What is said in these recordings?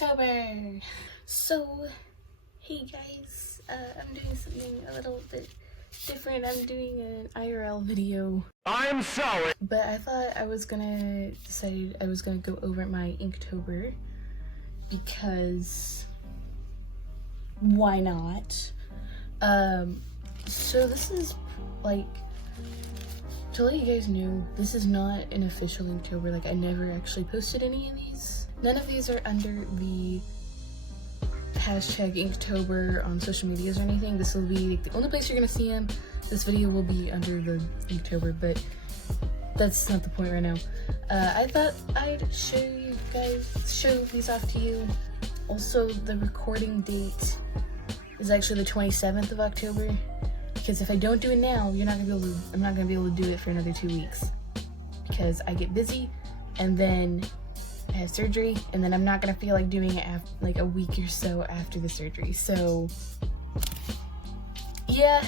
Inktober! So, hey guys, I'm doing something a little bit different. I'm doing an IRL video. I'm sorry! But I thought I was gonna go over my Inktober because why not? So this is like, to let you guys know, this is not an official Inktober. Like, I never actually posted any of these. None of these are under the hashtag Inktober on social medias or anything. This will be the only place you're gonna see them. This video will be under the Inktober, but that's not the point right now. I thought I'd show these off to you. Also, the recording date is actually the 27th of October. Because if I don't do it now, I'm not gonna be able to do it for another 2 weeks. Because I get busy, and then I have surgery, and then I'm not gonna feel like doing it like a week or so after the surgery. So, yeah.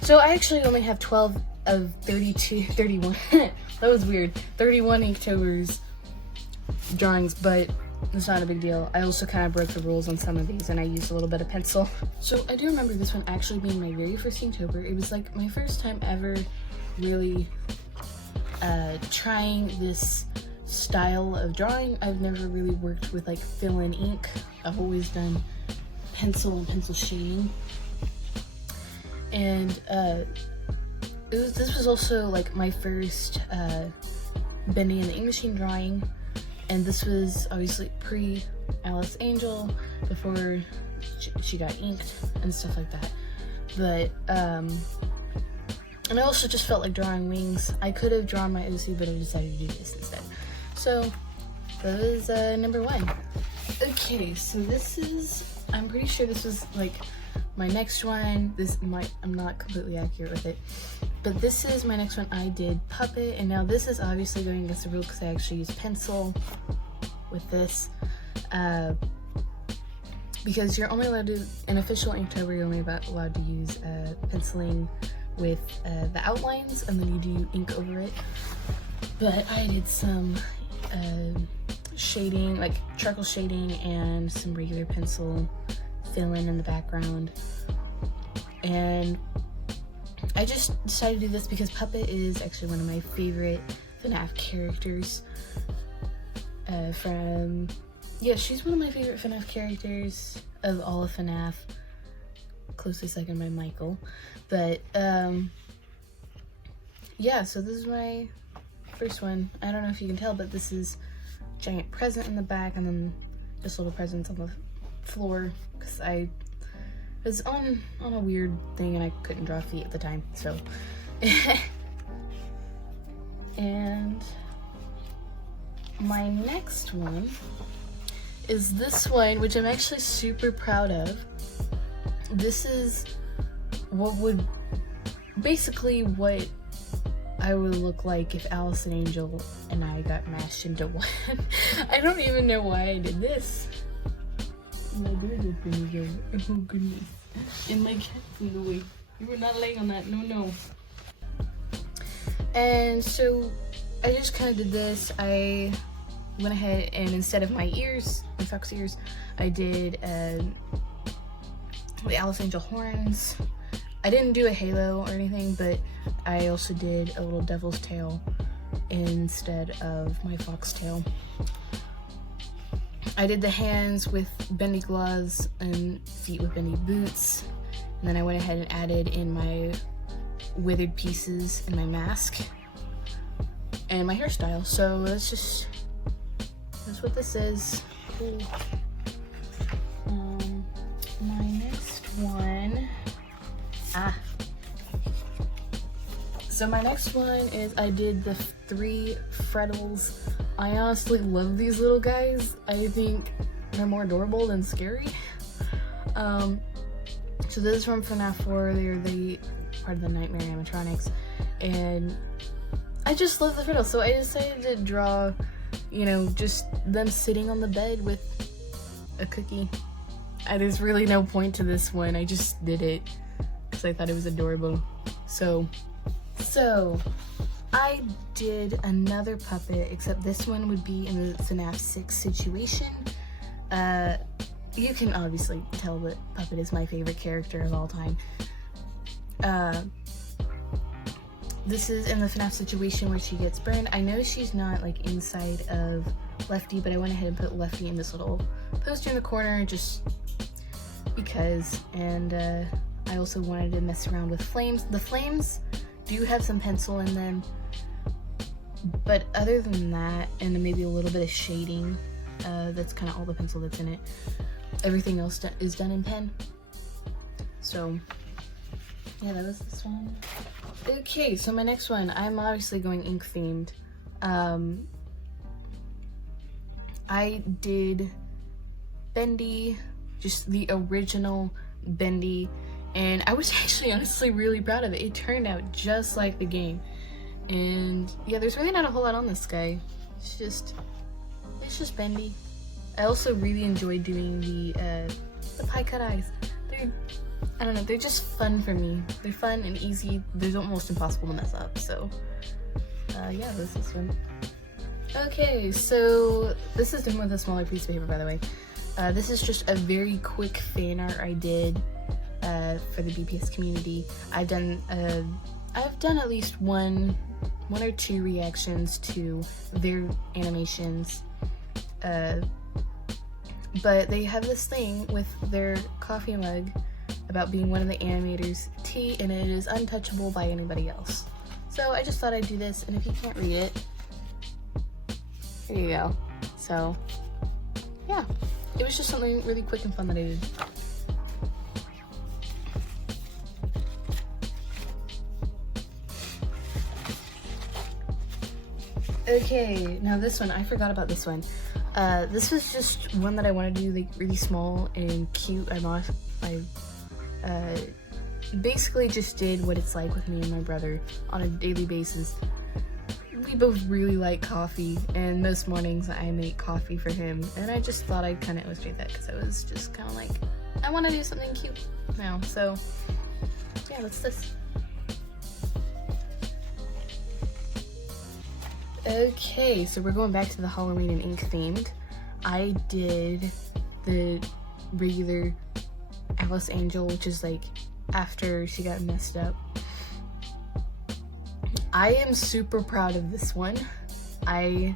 So I actually only have 12 of 31. That was weird. 31 Inktober's drawings, but it's not a big deal. I also kind of broke the rules on some of these, and I used a little bit of pencil. So I do remember this one actually being my very first Inktober. It was like my first time ever really trying this style of drawing. I've never really worked with like fill-in ink. I've always done pencil and pencil shading. And this was also like my first bending in the ink machine drawing. And this was obviously pre-Alice Angel, before she got inked and stuff like that. But, and I also just felt like drawing wings. I could have drawn my OC, but I decided to do this instead. So, that was number 1. Okay, so this is, I'm pretty sure this was like my next one. I'm not completely accurate with it. But this is my next one. I did puppet, and now this is obviously going against the rule because I actually use pencil with this. Because you're only allowed to, in official Inktober, you're only allowed to use penciling with the outlines, and then you do ink over it. But I did some shading, like charcoal shading, and some regular pencil fill-in in the background. And I just decided to do this because Puppet is actually one of my favorite FNAF characters. She's one of my favorite FNAF characters of all of FNAF. Closely second by Michael. But, yeah, so this is my first one. I don't know if you can tell, but this is a giant present in the back, and then just little presents on the floor, because I was on a weird thing and I couldn't draw feet at the time, so. And my next one is this one, which I'm actually super proud of. This is basically what I would look like if Alice and Angel and I got mashed into one. I don't even know why I did this. My door's open again. Oh goodness. And my cat's in the way. You were not laying on that. No. And so I just kind of did this. I went ahead and instead of my ears, my fox ears, I did the Alice Angel horns. I didn't do a halo or anything, but I also did a little devil's tail instead of my fox tail. I did the hands with bendy gloves and feet with bendy boots. And then I went ahead and added in my withered pieces and my mask and my hairstyle. So that's what this is. Cool. My next one. So my next one is I did the 3 Freddles. I honestly love these little guys. I think they're more adorable than scary. So this is from FNAF 4. They're the part of the Nightmare animatronics, and I just love the Freddles. So I decided to draw, just them sitting on the bed with a cookie. There's really no point to this one. I just did it because I thought it was adorable. So I did another puppet, except this one would be in the FNAF 6 situation. You can obviously tell that Puppet is my favorite character of all time. This is in the FNAF situation where she gets burned. I know she's not like inside of Lefty, but I went ahead and put Lefty in this little poster in the corner just because. And I also wanted to mess around with flames. The flames do have some pencil in them, but other than that, and then maybe a little bit of shading, that's kind of all the pencil that's in it. Everything else is done in pen. So yeah, that was this one. Okay, so my next one, I'm obviously going ink themed. I did Bendy, just the original Bendy, and I was actually honestly really proud of it. It turned out just like the game. And yeah, there's really not a whole lot on this guy. It's just Bendy. I also really enjoyed doing the pie cut eyes. I don't know, they're just fun for me. They're fun and easy. They're almost impossible to mess up, so yeah, this is one. Okay, so this is done with a smaller piece of paper, by the way. This is just a very quick fan art I did for the BPS community. I've done at least one or two reactions to their animations, but they have this thing with their coffee mug about being one of the animators' tea, and it is untouchable by anybody else. So I just thought I'd do this, and if you can't read it, here you go. So yeah, it was just something really quick and fun that I did. Okay, now this one, I forgot about this one. This was just one that I wanted to do like really small and cute. I basically just did what it's like with me and my brother on a daily basis. We both really like coffee, and most mornings I make coffee for him, and I just thought I'd kind of illustrate that because I was just kind of like, I want to do something cute now. So yeah, that's this. Okay, so we're going back to the Halloween and ink themed. I did the regular Alice Angel, which is like after she got messed up. I am super proud of this one. I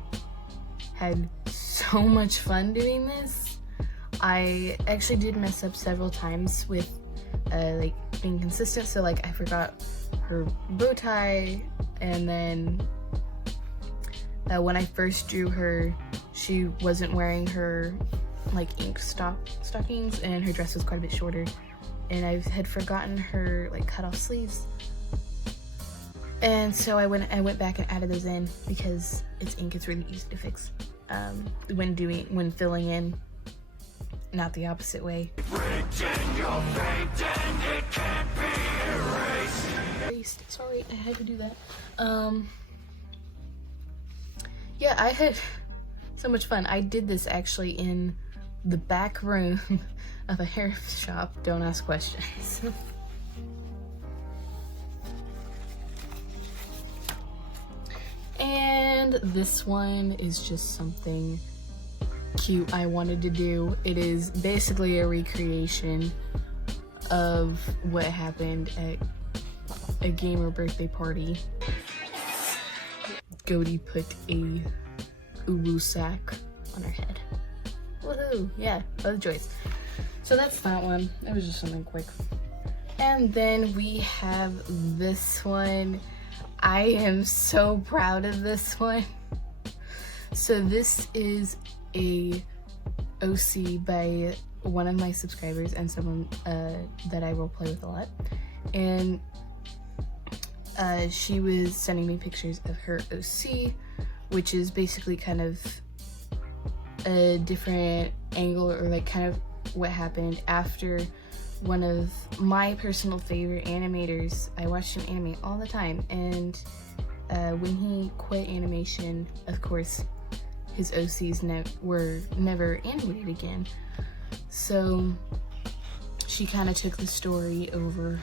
had so much fun doing this. I actually did mess up several times with like being consistent, so like I forgot her bow tie, and then when I first drew her, she wasn't wearing her like ink stockings, and her dress was quite a bit shorter, and I had forgotten her like cut off sleeves, and so I went back and added those in because it's ink. It's really easy to fix when filling in, not the opposite way. Erased. Sorry, I had to do that. Yeah, I had so much fun. I did this actually in the back room of a hair shop. Don't ask questions. And this one is just something cute I wanted to do. It is basically a recreation of what happened at a gamer birthday party. Goaty put a uwu sack on her head. Woohoo! Yeah, other choice. So that's that one. It was just something quick. And then we have this one. I am so proud of this one. So this is a OC by one of my subscribers and someone that I will play with a lot. And she was sending me pictures of her OC, which is basically kind of a different angle, or like kind of what happened after one of my personal favorite animators. I watched him animate all the time, and when he quit animation, of course, his OCs were never animated again. So she kind of took the story over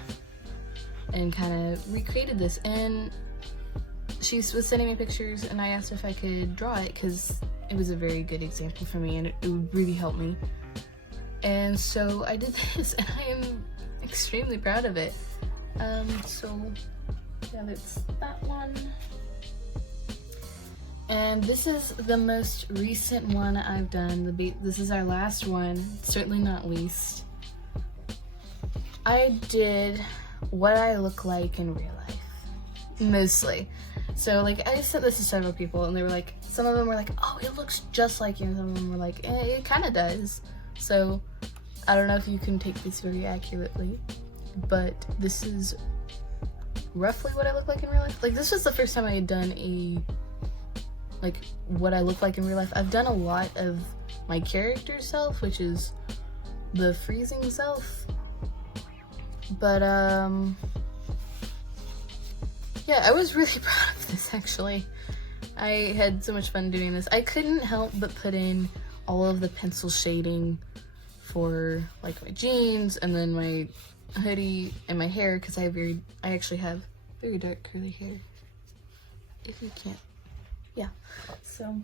and kind of recreated this, and she was sending me pictures, and I asked if I could draw it because it was a very good example for me, and it would really help me. And so I did this, and I am extremely proud of it. So yeah, that's that one. And this is the most recent one I've done. This is our last one, certainly not least. I did what I look like in real life, mostly. So like, I sent this to several people, and they were like, some of them were like, oh, it looks just like you, and some of them were like, it kind of does. So I don't know if you can take this very accurately, but this is roughly what I look like in real life. Like, this was the first time I had done like what I look like in real life. I've done a lot of my character self, which is the freezing self, but yeah, I was really proud of this, actually. I had so much fun doing this. I couldn't help but put in all of the pencil shading for like my jeans, and then my hoodie, and my hair, because I actually have very dark curly hair, if you can't, yeah, so